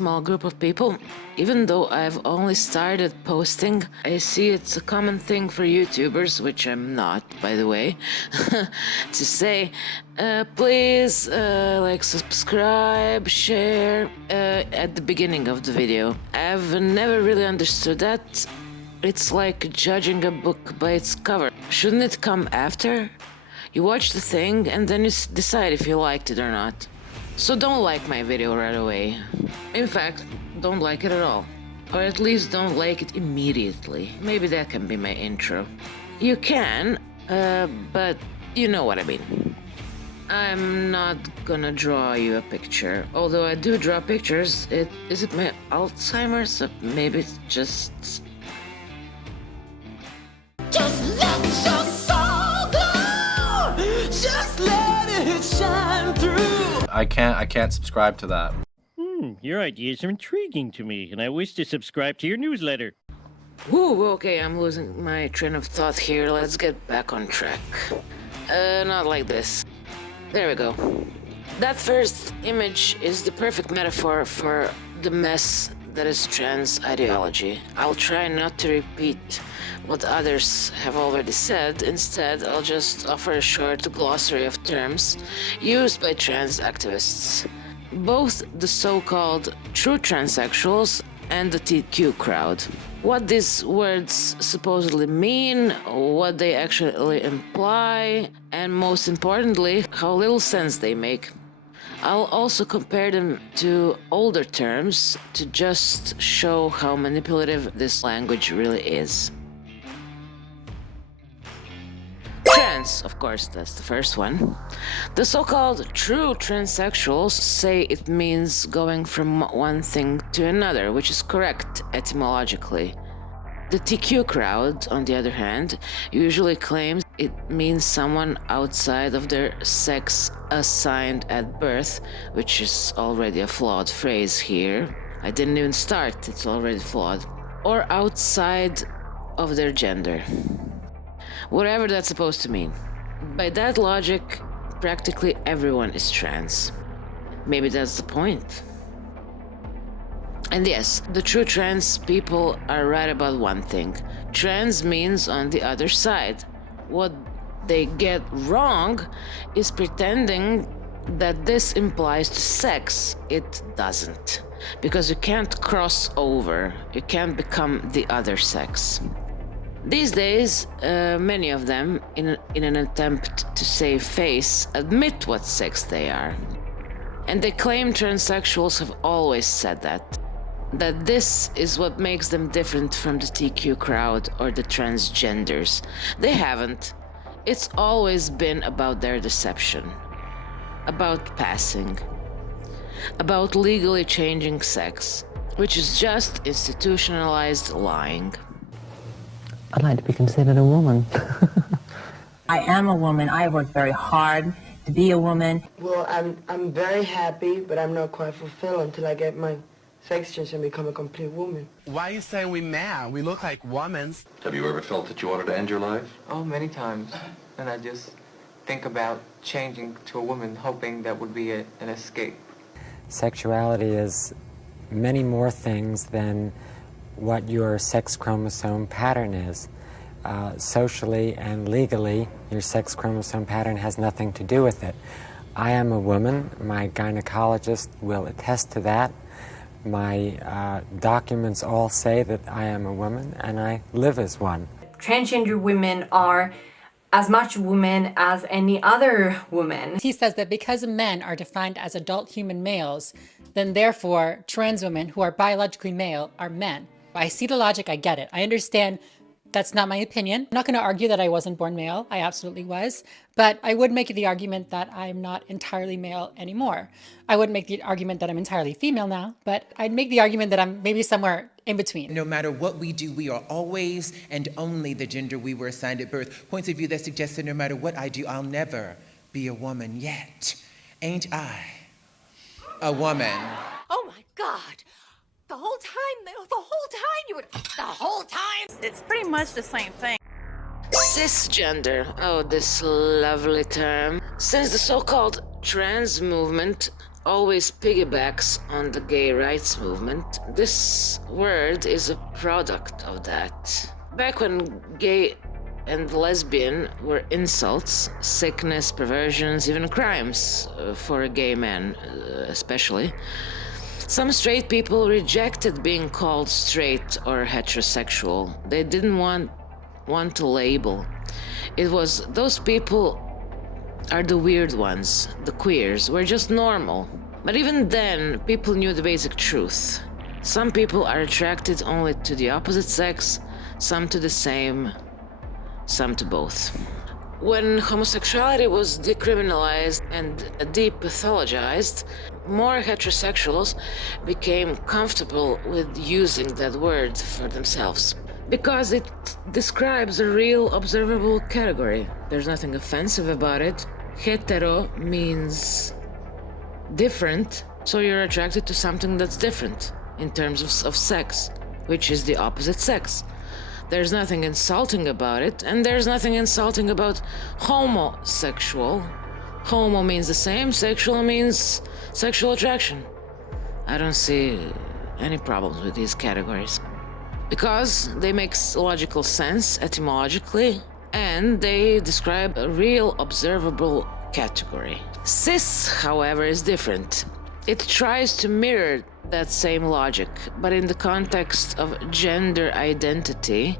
small group of people. Even though I've only started posting, I see it's a common thing for YouTubers, which I'm not, by the way, to say, please like, subscribe, share at the beginning of the video. I've never really understood that. It's like judging a book by its cover. Shouldn't it come after? You watch the thing and then you decide if you liked it or not. So don't like my video right away. In fact, don't like it at all. Or at least don't like it immediately. Maybe that can be my intro. You can, but you know what I mean. I'm not gonna draw you a picture. Although I do draw pictures. Is it my Alzheimer's? Maybe it's just... Just let your soul glow. Just let it shine through. I can't subscribe to that. Your ideas are intriguing to me, and I wish to subscribe to your newsletter. Ooh, okay, I'm losing my train of thought here. Let's get back on track. Not like this. There we go. That first image is the perfect metaphor for the mess that is trans ideology. I'll try not to repeat what others have already said. Instead, I'll just offer a short glossary of terms used by trans activists. Both the so-called true transsexuals and the TQ crowd. What these words supposedly mean, what they actually imply, and most importantly, how little sense they make. I'll also compare them to older terms to just show how manipulative this language really is. Trans, of course, that's the first one. The so-called true transsexuals say it means going from one thing to another, which is correct etymologically. The TQ crowd, on the other hand, usually claims it means someone outside of their sex assigned at birth, which is already a flawed phrase here. I didn't even start, it's already flawed. Or outside of their gender. Whatever that's supposed to mean. By that logic, practically everyone is trans. Maybe that's the point. And yes, the true trans people are right about one thing. Trans means on the other side. What they get wrong is pretending that this implies to sex. It doesn't. Because you can't cross over. You can't become the other sex. These days, many of them, in an attempt to save face, admit what sex they are. And they claim transsexuals have always said that this is what makes them different from the TQ crowd or the transgenders. They haven't. It's always been about their deception, about passing, about legally changing sex, which is just institutionalized lying. I'd like to be considered a woman. I am a woman. I work very hard to be a woman. Well, I'm very happy, but I'm not quite fulfilled until I get my sex change and become a complete woman. Why are you saying we man? We look like women. Have you ever felt that you wanted to end your life? Oh, many times. And I just think about changing to a woman, hoping that would be an escape. Sexuality is many more things than what your sex chromosome pattern is. Socially and legally, your sex chromosome pattern has nothing to do with it. I am a woman. My gynecologist will attest to that. My documents all say that I am a woman, and I live as one. Transgender women are as much women as any other woman. He says that because men are defined as adult human males, then therefore trans women who are biologically male are men. I see the logic, I get it. I understand that's not my opinion. I'm not going to argue that I wasn't born male. I absolutely was. But I would make the argument that I'm not entirely male anymore. I wouldn't make the argument that I'm entirely female now, but I'd make the argument that I'm maybe somewhere in between. No matter what we do, we are always and only the gender we were assigned at birth. Points of view that suggest that no matter what I do, I'll never be a woman yet. Ain't I a woman? Oh my God. The whole time It's pretty much the same thing. Cisgender. Oh, this lovely term. Since the so-called trans movement always piggybacks on the gay rights movement. This word is a product of that. Back when gay and lesbian were insults, sickness, perversions, even crimes for a gay man, especially, some straight people rejected being called straight or heterosexual. They didn't want to label. It was those people are the weird ones, the queers. We're just normal. But even then, people knew the basic truth. Some people are attracted only to the opposite sex, some to the same, some to both. When homosexuality was decriminalized and depathologized, more heterosexuals became comfortable with using that word for themselves. Because it describes a real observable category. There's nothing offensive about it. Hetero means different, so you're attracted to something that's different in terms of sex, which is the opposite sex. There's nothing insulting about it, and there's nothing insulting about homosexual. Homo means the same, sexual means sexual attraction. I don't see any problems with these categories. Because they make logical sense etymologically, and they describe a real observable category. Cis, however, is different. It tries to mirror that same logic, but in the context of gender identity,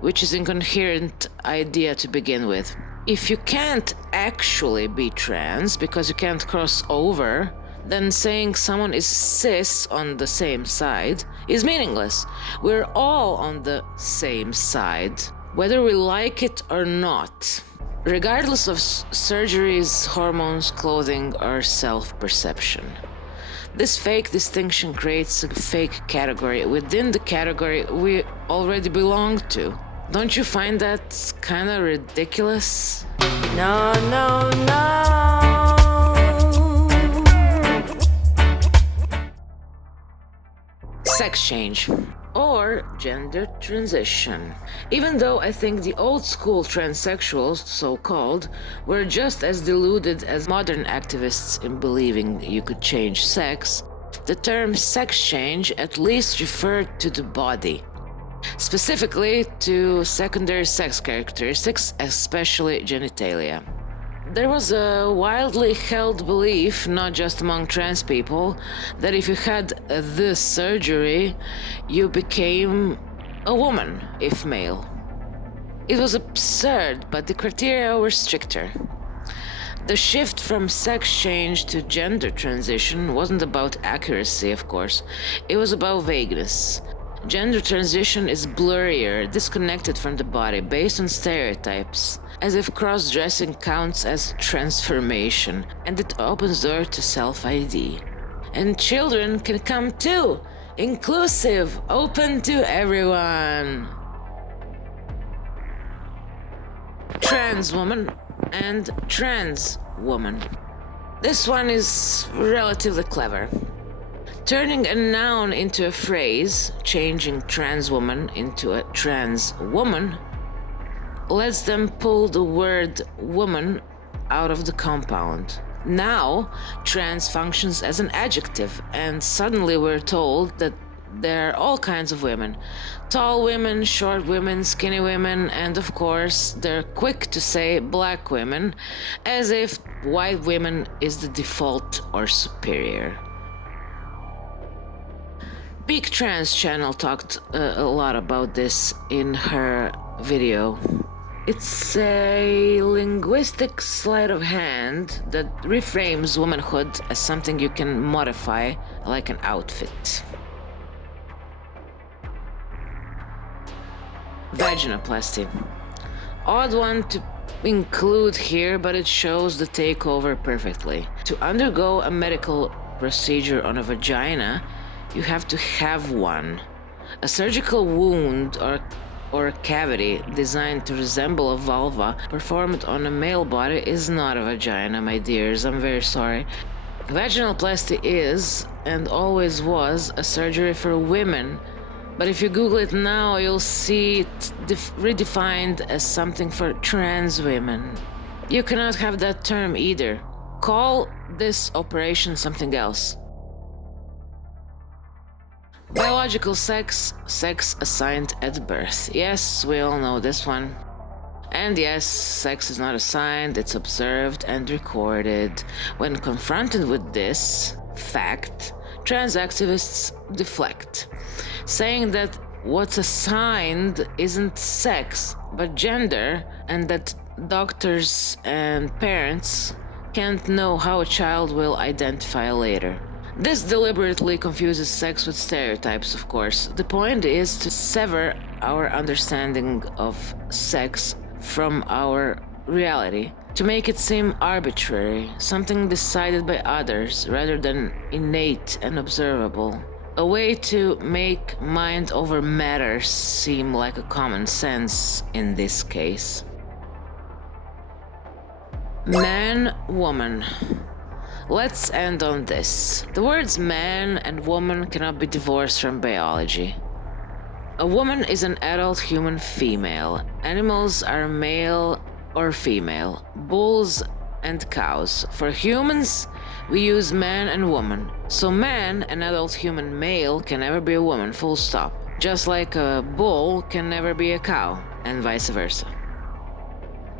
which is an incoherent idea to begin with. If you can't actually be trans because you can't cross over, then saying someone is cis on the same side is meaningless. We're all on the same side, whether we like it or not, regardless of surgeries, hormones, clothing, or self-perception. This fake distinction creates a fake category within the category we already belong to. Don't you find that kind of ridiculous? No, no, no. Sex change or gender transition. Even though I think the old school transsexuals, so-called, were just as deluded as modern activists in believing you could change sex, the term sex change at least referred to the body, specifically to secondary sex characteristics, especially genitalia. There was a widely held belief, not just among trans people, that if you had this surgery, you became a woman, if male. It was absurd, but the criteria were stricter. The shift from sex change to gender transition wasn't about accuracy, of course. It was about vagueness. Gender transition is blurrier, disconnected from the body, based on stereotypes, as if cross-dressing counts as transformation, and it opens door to self-ID. And children can come too, inclusive, open to everyone. Trans woman and trans woman. This one is relatively clever. Turning a noun into a phrase, changing trans woman into a trans woman, lets them pull the word woman out of the compound. Now, trans functions as an adjective, and suddenly we're told that there are all kinds of women. Tall women, short women, skinny women, and of course, they're quick to say black women, as if white women is the default or superior. Peak Trans channel talked a lot about this in her video. It's a linguistic sleight of hand that reframes womanhood as something you can modify, like an outfit. Vaginoplasty. Odd one to include here, but it shows the takeover perfectly. To undergo a medical procedure on a vagina, you have to have one. A surgical wound or a cavity designed to resemble a vulva performed on a male body is not a vagina, my dears. I'm very sorry. Vaginoplasty is, and always was, a surgery for women. But if you Google it now, you'll see it redefined as something for trans women. You cannot have that term either. Call this operation something else. Biological sex, sex assigned at birth. Yes, we all know this one. And yes, sex is not assigned, it's observed and recorded. When confronted with this fact, trans activists deflect, saying that what's assigned isn't sex, but gender, and that doctors and parents can't know how a child will identify later. This deliberately confuses sex with stereotypes, of course. The point is to sever our understanding of sex from our reality, to make it seem arbitrary, something decided by others rather than innate and observable. A way to make mind over matter seem like a common sense in this case. Man, woman. Let's end on this. The words man and woman cannot be divorced from biology. A woman is an adult human female. Animals are male or female. Bulls and cows. For humans, we use man and woman. So man, an adult human male, can never be a woman, full stop. Just like a bull can never be a cow, and vice versa.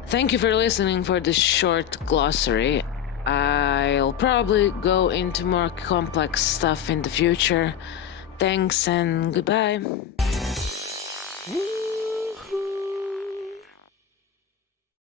Thank you for listening for this short glossary. I'll probably go into more complex stuff in the future. Thanks and goodbye.